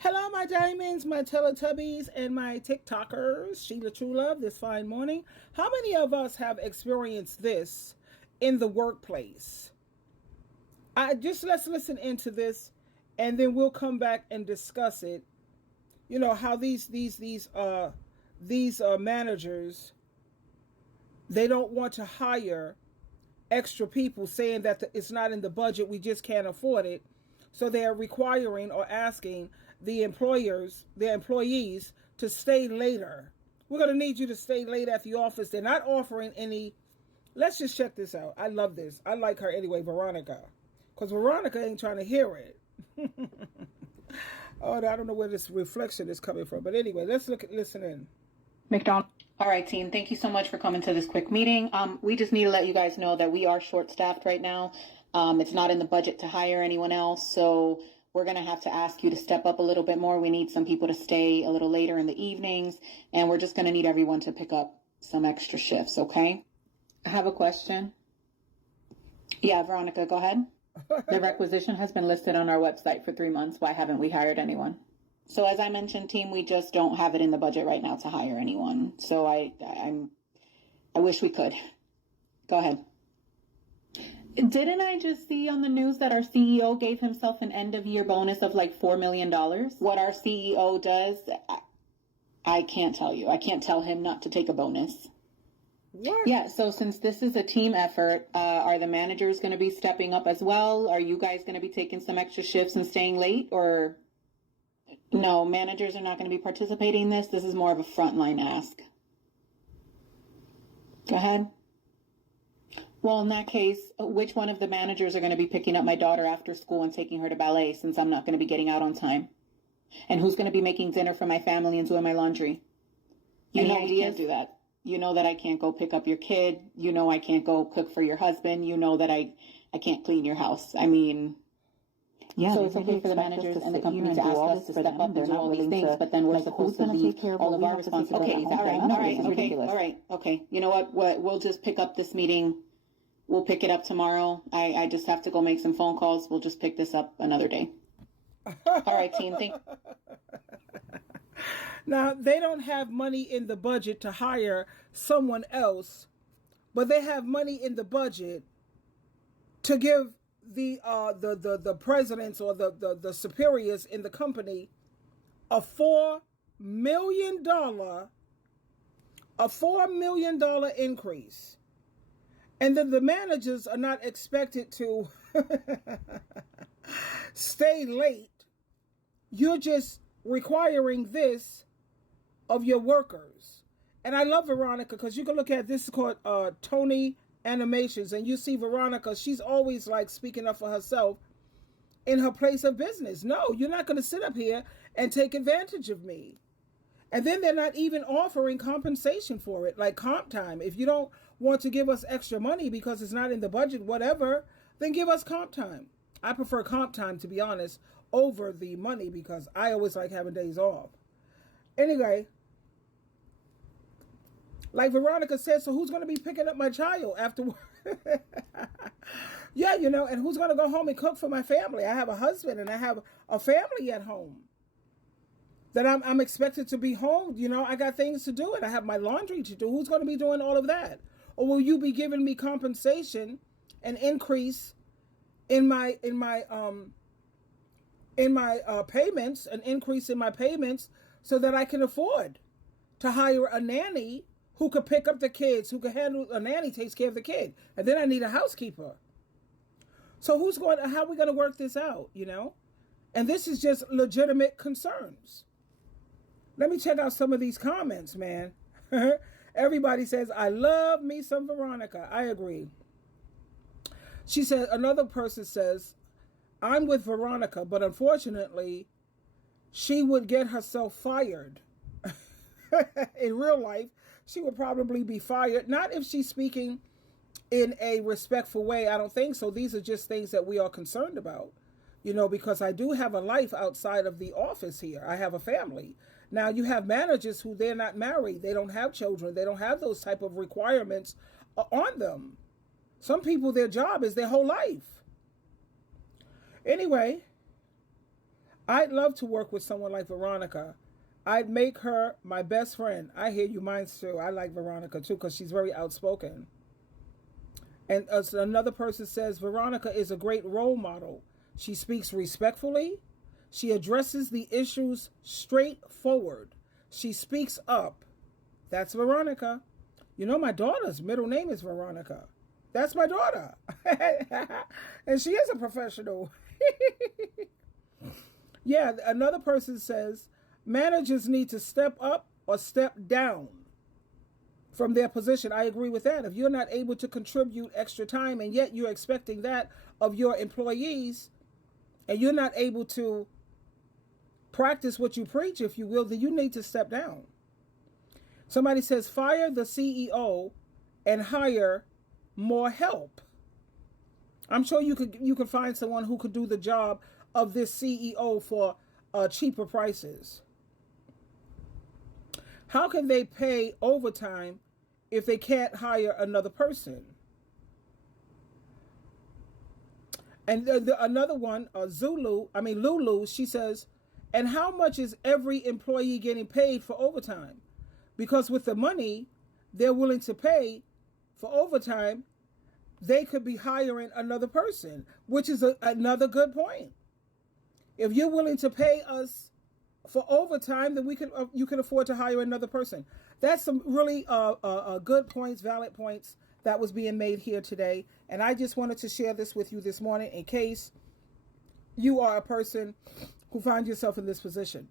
Hello, my diamonds, my Teletubbies, and my TikTokers. SheilaTruelove this fine morning. How many of us have experienced this in the workplace? Let's listen into this, and then we'll come back and discuss it. You know how these managers, they don't want to hire extra people, saying that it's not in the budget. We just can't afford it. So they are requiring or asking the employees to stay later. We're going to need you to stay late at the office. They're not offering any. Let's just check this out. I love this. I like her anyway, Veronica. Because Veronica ain't trying to hear it. Oh, I don't know where this reflection is coming from. But anyway, listen in. McDonald. All right, team. Thank you so much for coming to this quick meeting. We just need to let you guys know that we are short-staffed right now. It's not in the budget to hire anyone else, so we're going to have to ask you to step up a little bit more. We need some people to stay a little later in the evenings, and we're just going to need everyone to pick up some extra shifts, okay? I have a question. Yeah, Veronica, go ahead. The requisition has been listed on our website for 3 months. Why haven't we hired anyone? So as I mentioned, team, we just don't have it in the budget right now to hire anyone. So I wish we could. Go ahead. Didn't I just see on the news that our CEO gave himself an end of year bonus of like $4 million? What our CEO does, I can't tell you. I can't tell him not to take a bonus. What? Yeah, so since this is a team effort, are the managers going to be stepping up as well? Are you guys going to be taking some extra shifts and staying late? Or no, managers are not going to be participating in this. This is more of a frontline ask. Go ahead. Well, in that case, which one of the managers are going to be picking up my daughter after school and taking her to ballet, since I'm not going to be getting out on time? And who's going to be making dinner for my family and doing my laundry? Any ideas? You can't do that. You know that I can't go pick up your kid. You know I can't go cook for your husband. You know that I can't clean your house. I mean, yeah. So it's okay for the managers and the company to ask us to step up and do all these things, but then we're supposed to leave all of our responsibilities. Okay. You know what? We'll just pick up this meeting. We'll pick it up tomorrow. I just have to go make some phone calls. We'll just pick this up another day. All right, team. Now, they don't have money in the budget to hire someone else, but they have money in the budget to give the presidents or the superiors in the company a $4 million increase. And then the managers are not expected to stay late. You're just requiring this of your workers. And I love Veronica because you can look at this, is called Tony Animations, and you see Veronica, she's always like speaking up for herself in her place of business. No, you're not going to sit up here and take advantage of me. And then they're not even offering compensation for it, like comp time. If you don't want to give us extra money because it's not in the budget, whatever, then give us comp time. I prefer comp time, to be honest, over the money because I always like having days off. Anyway, like Veronica said, so who's going to be picking up my child after work? Yeah, and who's going to go home and cook for my family? I have a husband and I have a family at home that I'm expected to be home. I got things to do and I have my laundry to do. Who's going to be doing all of that? Or will you be giving me compensation, an increase in my payments, an increase in my payments, so that I can afford to hire a nanny who could pick up the kids, who could handle, a nanny takes care of the kid, and then I need a housekeeper. So how are we going to work this out, And this is just legitimate concerns. Let me check out some of these comments, man. Everybody says, I love me some Veronica. I agree. She said, another person says, I'm with Veronica, but unfortunately, she would get herself fired. In real life, she would probably be fired. Not if she's speaking in a respectful way. I don't think so. These are just things that we are concerned about. Because I do have a life outside of the office here. I have a family. Now, you have managers who they're not married. They don't have children. They don't have those type of requirements on them. Some people, their job is their whole life. Anyway, I'd love to work with someone like Veronica. I'd make her my best friend. I hear you, mine too. I like Veronica too because she's very outspoken. And another person says Veronica is a great role model. She speaks respectfully. She addresses the issues straightforward. She speaks up. That's Veronica. You know, my daughter's middle name is Veronica. That's my daughter. And she is a professional. Yeah, another person says managers need to step up or step down from their position. I agree with that. If you're not able to contribute extra time and yet you're expecting that of your employees and you're not able to practice what you preach, if you will, then you need to step down. Somebody says fire the CEO and hire more help. I'm sure you could find someone who could do the job of this CEO for cheaper prices. How can they pay overtime if they can't hire another person? And another one, Lulu, she says, and how much is every employee getting paid for overtime? Because with the money they're willing to pay for overtime, they could be hiring another person, which is another good point. If you're willing to pay us for overtime, then you can afford to hire another person. That's some really good points, valid points that was being made here today. And I just wanted to share this with you this morning in case you are a person who finds yourself in this position.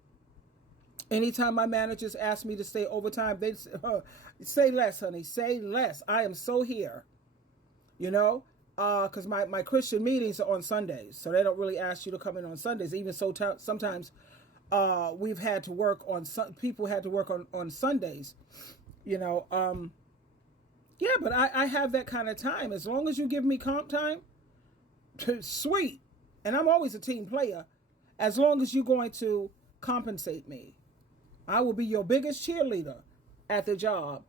Anytime my managers ask me to stay overtime, they say less, honey, say less. I am so here, you know, because my Christian meetings are on Sundays, so they don't really ask you to come in on Sundays. Even so, sometimes we've had to work on people had to work on Sundays, you know. Yeah, but I have that kind of time. As long as you give me comp time, sweet. And I'm always a team player. As long as you're going to compensate me, I will be your biggest cheerleader at the job.